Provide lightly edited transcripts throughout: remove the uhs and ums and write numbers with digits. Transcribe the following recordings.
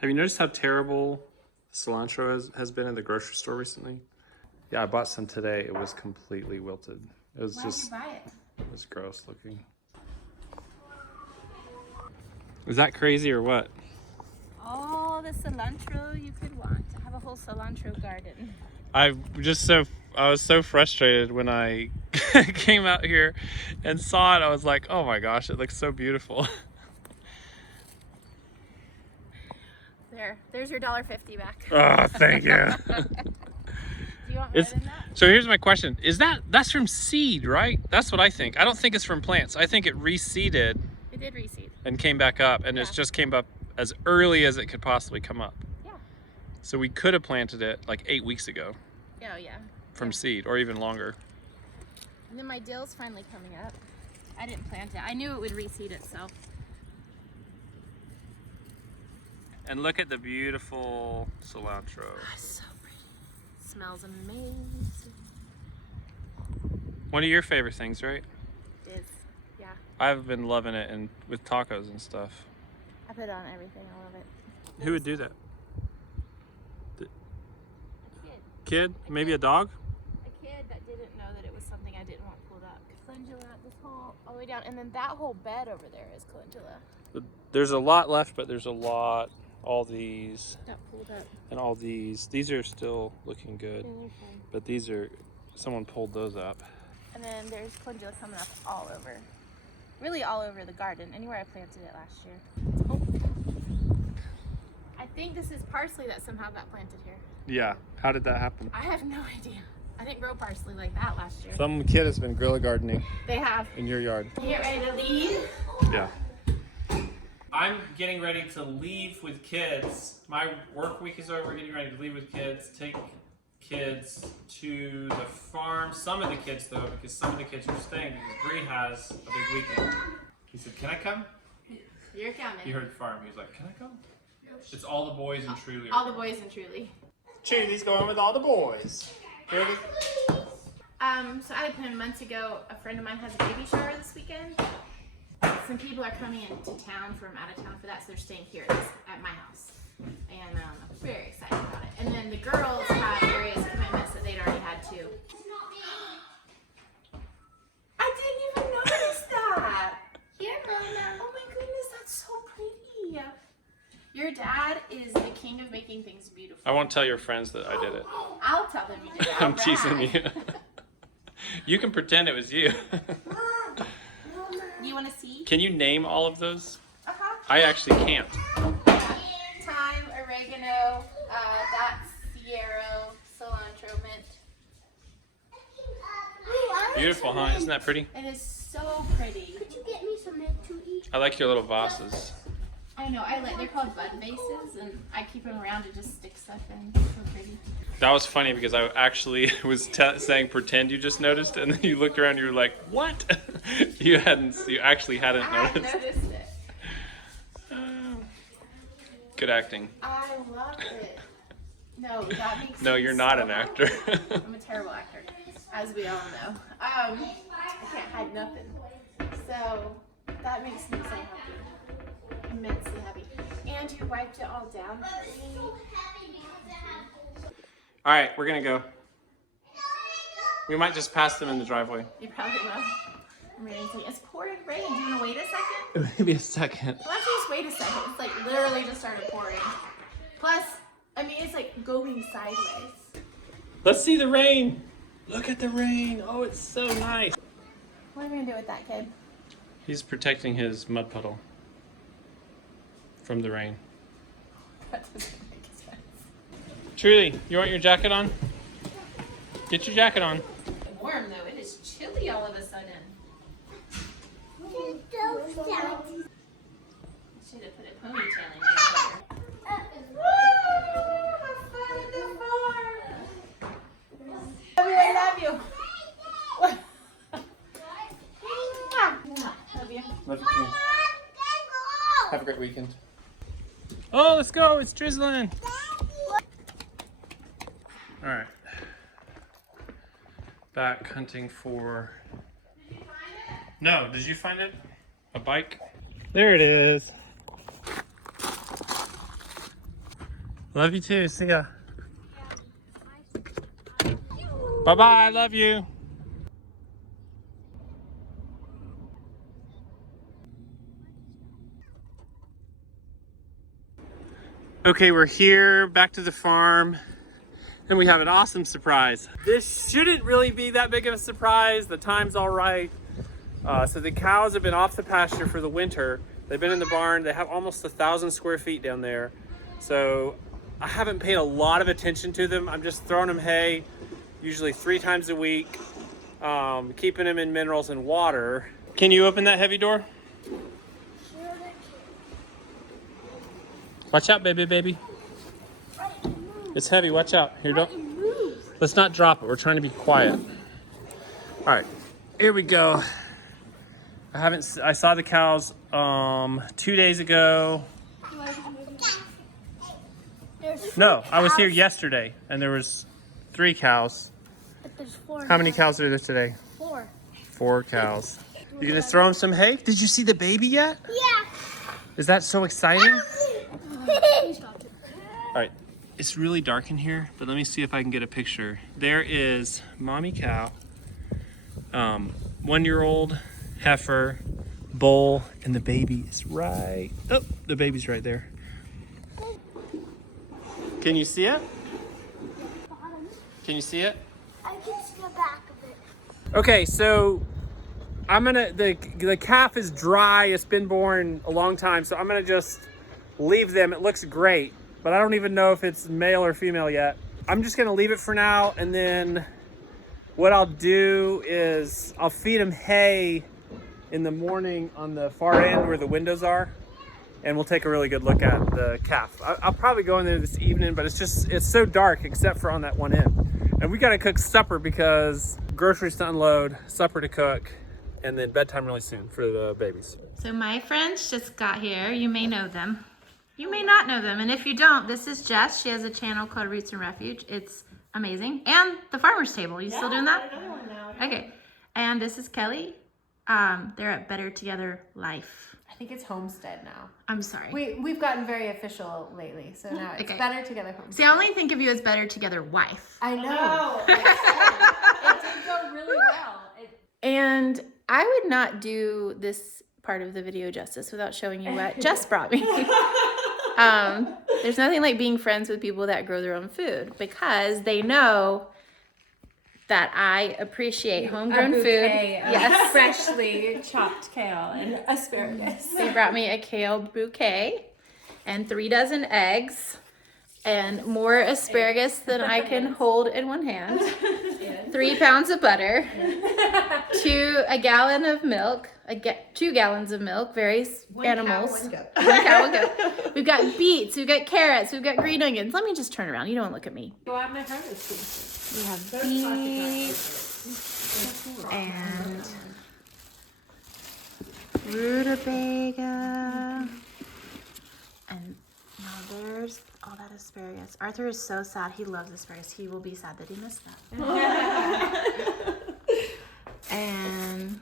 Have you noticed how terrible cilantro has been in the grocery store recently? Yeah, I bought some today. It was completely wilted. It was just, Why did you buy it? it was gross looking. Is that crazy or what? All the cilantro you could want. I have a whole cilantro garden. I was so frustrated when I came out here and saw it. I was like, oh my gosh, it looks so beautiful. There's your $1.50 back. Oh, thank you. Do you want more than that? So here's my question. That's from seed, right? That's what I think. I don't think it's from plants. I think it reseeded. It did reseed. And came back up, and it just came up as early as it could possibly come up. Yeah. So we could have planted it like 8 weeks ago. Oh yeah. From seed, or even longer. And then my dill's finally coming up. I didn't plant it. I knew it would reseed itself. And look at the beautiful cilantro. Oh, so pretty. Smells amazing. One of your favorite things, right? It is. Yeah. I've been loving it and with tacos and stuff. I put it on everything. I love it. Who would do that? A Kid? Maybe a dog? A kid that didn't know that it was something I didn't want pulled up. Calendula, this whole all the way down, and then that whole bed over there is calendula. There's a lot left, but there's a lot. All these. Got pulled up. And all these. These are still looking good. But these are, someone pulled those up. And then there's calendula coming up all over. Really all over the garden, anywhere I planted it last year. Oh. I think this is parsley that somehow got planted here. Yeah. How did that happen? I have no idea. I didn't grow parsley like that last year. Some kid has been guerrilla gardening. They have. In your yard. You get ready to leave? Yeah. I'm getting ready to leave with kids. My work week is over, getting ready to leave with kids, take kids to the farm. Some of the kids though, because some of the kids are staying because Bree has a big weekend. He said, can I come? You're coming. He heard the farm, he was like, can I come? It's all the boys and Truly. All the boys and Truly. Truly's going with all the boys. Here it is. So I had planned months ago, a friend of mine has a baby shower this weekend. Some people are coming into town from out of town for that, so they're staying here at my house. And I'm very excited about it. And then the girls have various commitments that they'd already had too. I didn't even notice that. Here, Mona. Oh my goodness, that's so pretty. Your dad is the king of making things beautiful. I won't tell your friends that I did it. I'll tell them you did it. I'm teasing you. You can pretend it was you. Do you want to see? Can you name all of those? Uh-huh. I actually can't. Thyme, oregano, that's Sierra, cilantro, mint. Beautiful, huh? Isn't that pretty? It is so pretty. Could you get me some mint to eat? I like your little vases. I know, they're called bud vases, and I keep them around to just stick stuff in. So pretty. That was funny because I actually was saying pretend you just noticed, and then you looked around and you were like, what? You actually hadn't I noticed. noticed it. Good acting. I love it. No, that makes No, me you're not so an actor. happy. I'm a terrible actor, as we all know. I can't hide nothing. So that makes me so happy. Immensely happy. And you wiped it all down for me. All right, we're gonna go. We might just pass them in the driveway. You probably will. I'm ready to It's pouring rain. Do you want to wait a second? Maybe a second. Let's just wait a second. It's like literally just started pouring. Plus, I mean, it's like going sideways. Let's see the rain. Look at the rain. Oh, it's so nice. What are we going to do with that, kid? He's protecting his mud puddle from the rain. That doesn't make sense. Truly, you want your jacket on? Get your jacket on. Warm though. It is chilly all of a sudden. It's so sad. Should have put a ponytail in here. Woo! Have fun at the farm. I love you. Love you. Love you. Have a great weekend. Oh, let's go. It's drizzling. All right. Back hunting for... Did you find it? No, did you find it? A bike? There it is. Love you too. See ya. Bye-bye. Love you. Okay, we're here, back to the farm, and we have an awesome surprise. This shouldn't really be that big of a surprise. The time's all right. So the cows have been off the pasture for the winter. They've been in the barn. They have almost 1,000 square feet down there. So I haven't paid a lot of attention to them. I'm just throwing them hay, usually 3 times a week, keeping them in minerals and water. Can you open that heavy door? Watch out, baby. It's heavy, watch out. Here, don't. Let's not drop it. We're trying to be quiet. All right, here we go. I saw the cows 2 days ago. No, I was here yesterday and there was 3 cows. But there's 4. How many cows are there today? 4. 4 cows. You gonna throw them some hay? Did you see the baby yet? Yeah. Is that so exciting? All right, it's really dark in here, but let me see if I can get a picture. There is mommy cow, 1-year-old heifer, bull, and the baby is right. Oh, the baby's right there. Can you see it? Can you see it? I can see the back of it. Okay, so the calf is dry. It's been born a long time, so I'm gonna just leave them. It looks great, but I don't even know if it's male or female yet. I'm just gonna leave it for now, and then what I'll do is I'll feed them hay in the morning on the far end where the windows are, and we'll take a really good look at the calf. I'll probably go in there this evening, but it's so dark except for on that one end. And we gotta cook supper because groceries to unload, supper to cook, and then bedtime really soon for the babies. So my friends just got here. You may know them. You may not know them. And if you don't, this is Jess. She has a channel called Roots and Refuge. It's amazing. And the Farmer's Table. You still doing that? Another one now. Okay. And this is Kelly. They're at Better Together Life. I think it's Homestead now. I'm sorry. We've gotten very official lately, so now it's Okay. Better Together Homestead. See, I only think of you as Better Together Wife. I know. It did go really well. And I would not do this part of the video justice without showing you what Jess brought me. There's nothing like being friends with people that grow their own food because they know that I appreciate homegrown food. Yes, freshly chopped kale and asparagus. They brought me a kale bouquet and 3 dozen eggs and more asparagus than I can hold in one hand. 3 pounds of butter, a gallon of milk, 2 gallons of milk, various animals. 1 cow, 1 goat. We've got beets, we've got carrots, we've got green onions. Let me just turn around. You don't look at me. Go out my harvest. We have beets and rutabaga. And now there's all that asparagus. Arthur is so sad. He loves asparagus. He will be sad that he missed that. And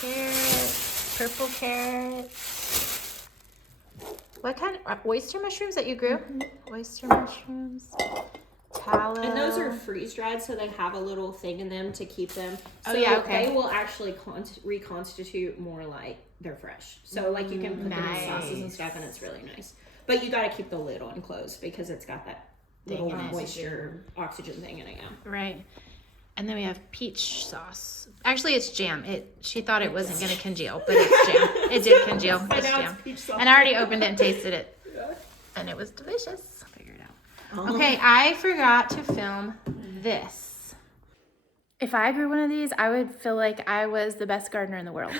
carrots, purple carrots. What kind of oyster mushrooms that you grew? Oyster mushrooms. Tallow. And those are freeze dried, so they have a little thing in them to keep them. So Oh, yeah, okay. They will actually reconstitute more like they're fresh. So like you can put them in sauces and stuff, and it's really nice. But you got to keep the lid on closed because it's got that little moisture, oxygen thing in it. Yeah. Right. And then we have peach sauce. Actually, it's jam. She thought it wasn't going to congeal, but it's jam. It did congeal. It's jam. And I already opened it and tasted it. And it was delicious. Figure it out. Okay, I forgot to film this. If I grew one of these, I would feel like I was the best gardener in the world.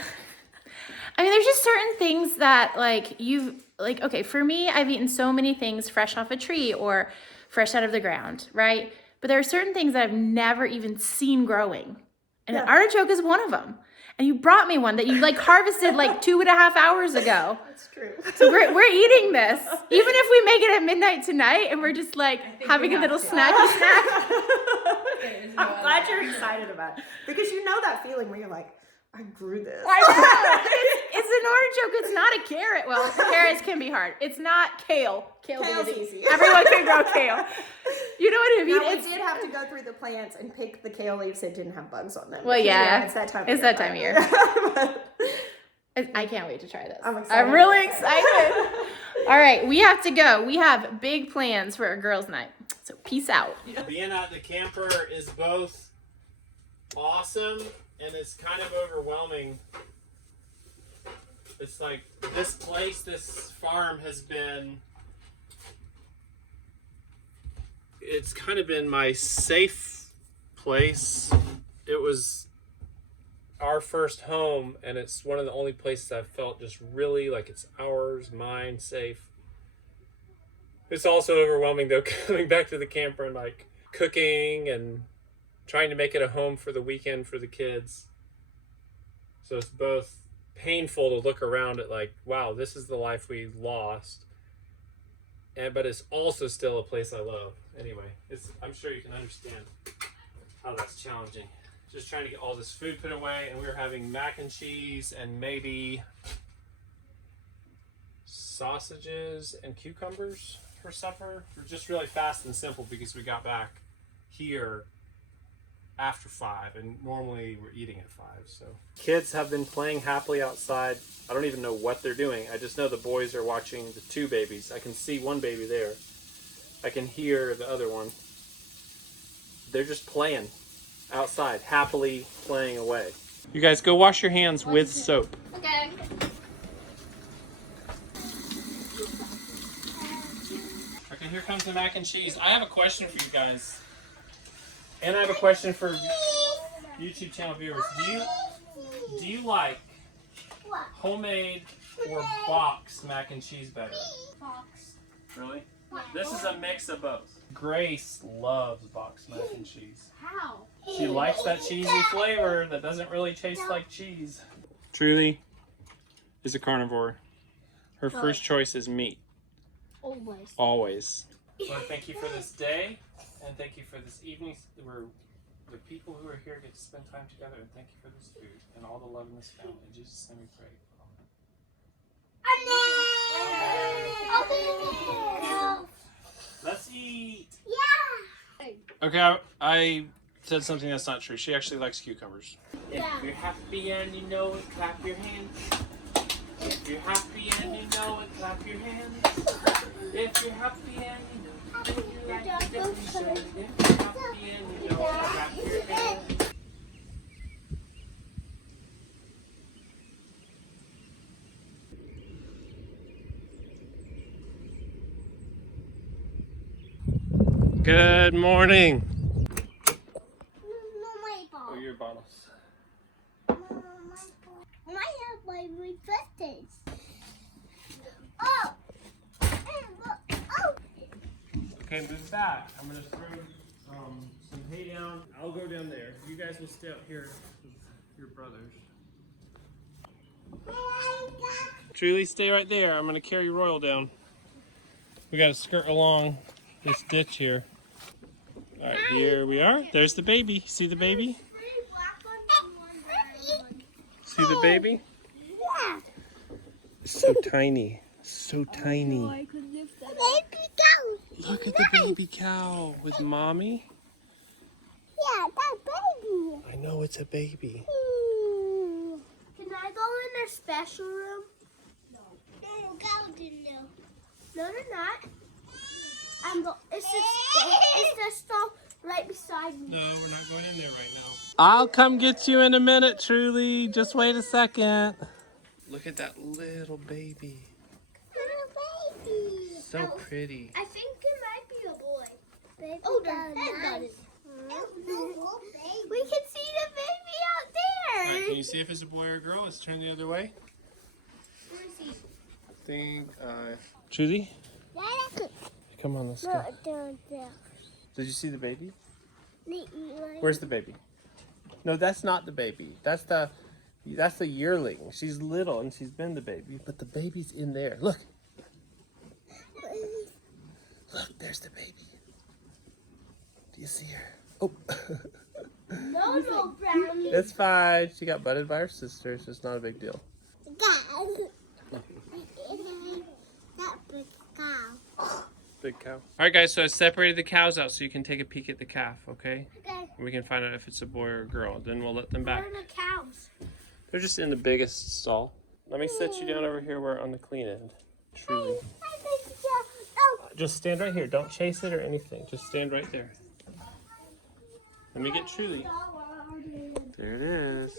I mean, there's just certain things that okay, for me, I've eaten so many things fresh off a tree or fresh out of the ground, right? But there are certain things that I've never even seen growing. And an artichoke is one of them. And you brought me one that you harvested 2.5 hours ago. That's true. So we're eating this. Even if we make it at midnight tonight and we're just having a little snacky snack. I'm glad you're excited about it because you know that feeling where you're like, I grew this. I know. It's an artichoke. It's not a carrot. Well, carrots can be hard. It's not kale. Kale's easy. Everyone can grow kale. You know what I mean? Now, we did have to go through the plants and pick the kale leaves that didn't have bugs on them. Well, Because, yeah. it's that time of It's year. that time of year. I can't wait to try this. I'm excited. I'm really excited. All right, we have to go. We have big plans for our girls' night. So peace out. Being at the camper is both awesome and it's kind of overwhelming. It's like this place, this farm has been, it's kind of been my safe place. It was our first home and it's one of the only places I've felt just really like it's ours, mine, safe. It's also overwhelming though, coming back to the camper and like cooking and trying to make it a home for the weekend for the kids. So it's both painful to look around at like, wow, this is the life we lost. But it's also still a place I love. Anyway, I'm sure you can understand how that's challenging. Just trying to get all this food put away, and we were having mac and cheese and maybe sausages and cucumbers for supper. We're just really fast and simple because we got back here after 5 and normally we're eating at 5. So kids have been playing happily outside. I don't even know what they're doing. I just know the boys are watching the 2 babies. I can see one baby there. I can hear the other one. They're just playing outside, happily playing away. You guys go wash your hands with soap. Okay. Okay, here comes the mac and cheese. I have a question for you guys. And I have a question for YouTube channel viewers. Do you like homemade or boxed mac and cheese better? Box. Really? This is a mix of both. Grace loves boxed mac and cheese. How? She likes that cheesy flavor that doesn't really taste like cheese. Truly is a carnivore. Her first choice is meat. Always. Always. Lord, thank you for this day, and thank you for this evening where the people who are here get to spend time together, and thank you for this food and all the love in this family. In Jesus' name we pray. Let's eat. Yeah. Okay, I said something that's not true. She actually likes cucumbers. If you're happy and you know it, clap your hands. If you're happy and you know it, clap your hands. If you're happy and you know it, you like it, then you should. If you're happy and you know it, clap your hands. Good morning. No, my ball. Oh, your bottles. My have my birthdays. Oh. Oh. Okay, move back. I'm gonna throw some hay down. I'll go down there. You guys will stay up here with your brothers. Truly, stay right there. I'm gonna carry Royal down. We gotta skirt along this ditch here. All right, here we are. There's the baby. See the baby? See the baby? Yeah. So tiny. So tiny. Baby cow. Look at the baby cow with mommy. Yeah, that baby. I know it's a baby. Can I go in their special room? No. No, go in there. No, they're not. It's the stall right beside me. No, we're not going in there right now. I'll come get you in a minute, Truly. Just wait a second. Look at that little baby. Little baby. So pretty. I think it might be a boy. Baby got it. We can see the baby out All right, there. can you see if it's a boy or a girl? Let's turn the other way. Let me see. Think, Truly, come on, let's go. There. Did you see the baby? Where's Where's the baby? No, that's not the baby. That's the yearling. She's little and she's been the baby, but the baby's in there. Look. Look, there's the baby. Do you see her? Oh. no, Brownie. It's fine. She got butted by her sister. It's just not a big deal. Big cow. All right, guys, so I separated the cows out so you can take a peek at the calf, okay? Okay. We can find out if it's a boy or a girl. Then we'll let them back. Where are the cows? They're just in the biggest stall. Let me set you down over here where on the clean end. Truly. Just stand right here. Don't chase it or anything. Just stand right there. Let me get Truly. There it is.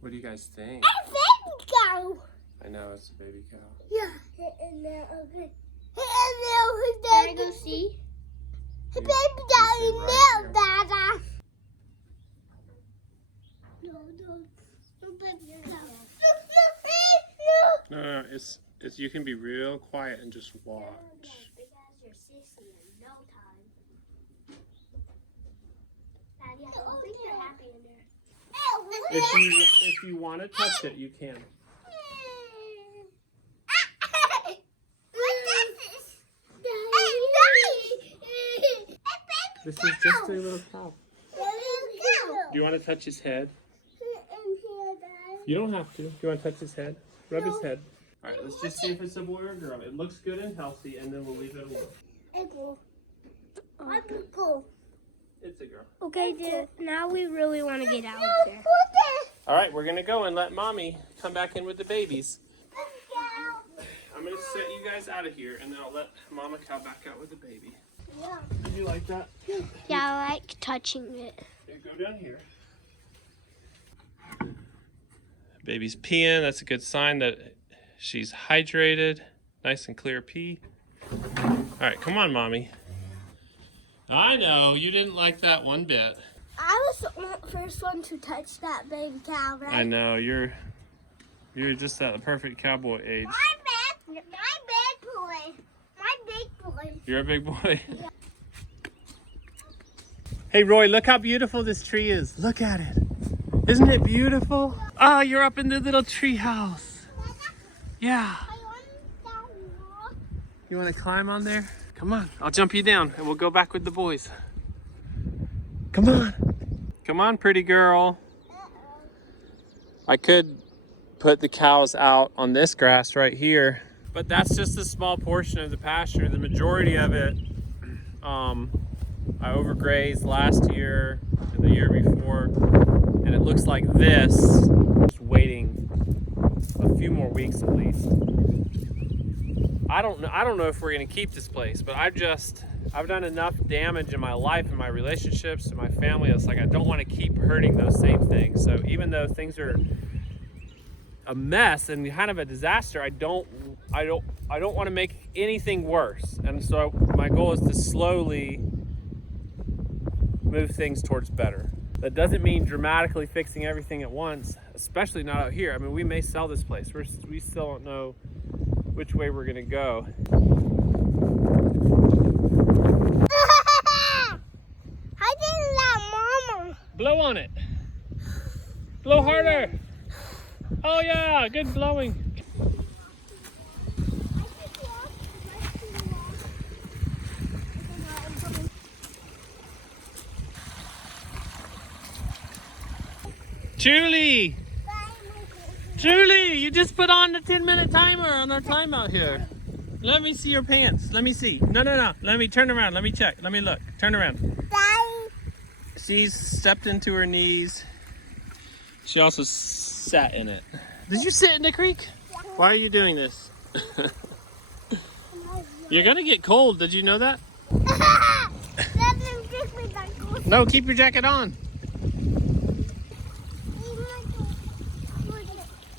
What do you guys think? A baby cow. I know, it's a baby cow. Yeah. And there, okay. And Can I go see? the baby cow in there, Dada. No, baby cow. No, it's you can be real quiet and just watch. Because you're sissy in no time. Daddy, I think you're happy in there. If you want to touch it, you can. This is just a little cow. Do you want to touch his head? You don't have to. Do you want to touch his head? Rub his head. All right, let's just see if it's a boy or a girl. It looks good and healthy, and then we'll leave it alone. It's a girl. Okay, dude, now we really want to get out of there. All right, we're gonna go and let mommy come back in with the babies. I'm gonna set you guys out of here, and then I'll let mama cow back out with the baby. Yeah. Did you like that? Yeah, I like touching it. Okay, go down here. Baby's peeing. That's a good sign that she's hydrated. Nice and clear pee. All right, come on, mommy. I know, you didn't like that one bit. I was the first one to touch that baby cow, right? I know, you're just at the perfect cowboy age. My big boy. My big boy. You're a big boy. Yeah. Hey, Roy, look how beautiful this tree is. Look at it. Isn't it beautiful? Oh, you're up in the little tree house. Yeah. You want to climb on there? Come on, I'll jump you down and we'll go back with the boys. Come on. Come on, pretty girl. I could put the cows out on this grass right here, but that's just a small portion of the pasture. The majority of it, I overgrazed last year and the year before, and it looks like this. Just waiting a few more weeks at least. I don't know if we're gonna keep this place, but I've done enough damage in my life and my relationships and my family. It's like I don't want to keep hurting those same things. So even though things are a mess and kind of a disaster, I don't want to make anything worse. And so my goal is to slowly move things towards better. That doesn't mean dramatically fixing everything at once, especially not out here. I mean, we may sell this place. We still don't know which way we're gonna go. I didn't let Mama. Blow on it. Blow harder. Oh yeah, good blowing. Julie! Julie, you just put on the 10-minute timer on our timeout here. Let me see your pants. Let me see. No. Let me turn around. Let me check. Let me look. Turn around. She's stepped into her knees. She also sat in it. Did you sit in the creek? Why are you doing this? You're gonna get cold. Did you know that? No, keep your jacket on.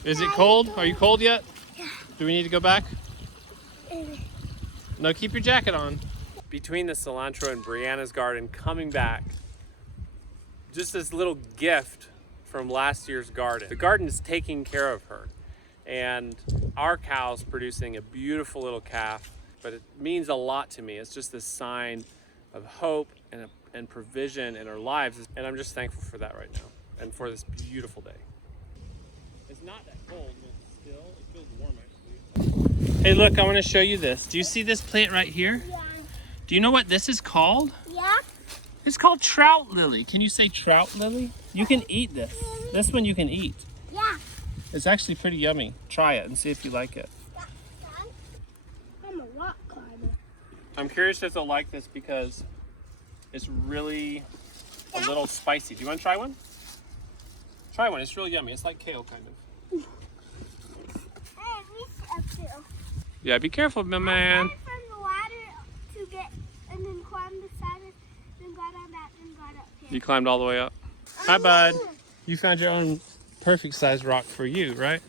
Is it cold? Are you cold yet? Do we need to go back? No, keep your jacket on. Between the cilantro and Brianna's garden coming back, just this little gift from last year's garden. The garden is taking care of her, and our cow's producing a beautiful little calf, but it means a lot to me. It's just this sign of hope and provision in our lives, and I'm just thankful for that right now and for this beautiful day. It's not that cold, but still, it feels warm actually. Hey, look, I want to show you this. Do you see this plant right here? Yeah. Do you know what this is called? Yeah. It's called trout lily. Can you say trout lily? You can eat this. This one you can eat. Yeah. It's actually pretty yummy. Try it and see if you like it. Mama, rock climber. I'm curious if they'll like this because it's really a little spicy. Do you want to try one? Try one. It's really yummy. It's like kale, kind of. Hey, we up there. Yeah, be careful, my man. I went from the ladder to get, and then climbed the side, then got on that, and got up here. You climbed all the way up. Hi, bud. You found your own perfect size rock for you, right?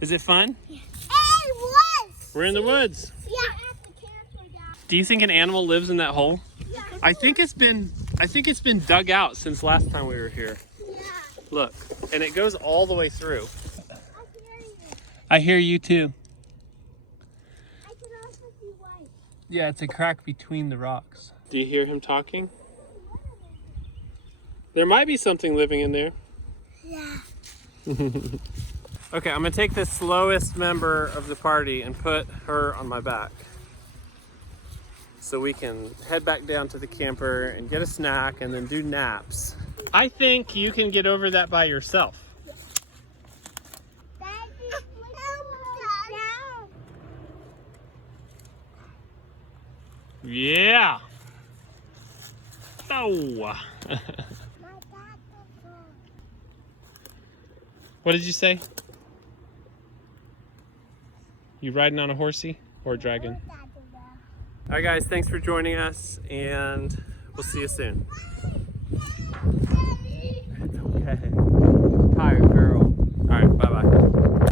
Is it fun? Hey, woods! We're in the woods. Yeah. Do you think an animal lives in that hole? Yeah. I think it's been dug out since last time we were here. Yeah. Look, and it goes all the way through. I hear you. I hear you too. I can also see white. Yeah, it's a crack between the rocks. Do you hear him talking? There might be something living in there. Yeah. Okay, I'm gonna take the slowest member of the party and put her on my back, so we can head back down to the camper and get a snack and then do naps. I think you can get over that by yourself. Yeah. Oh. What did you say? You riding on a horsey or a dragon? All right, guys, thanks for joining us, and we'll see you soon. It's okay. Tired girl. All right, bye-bye.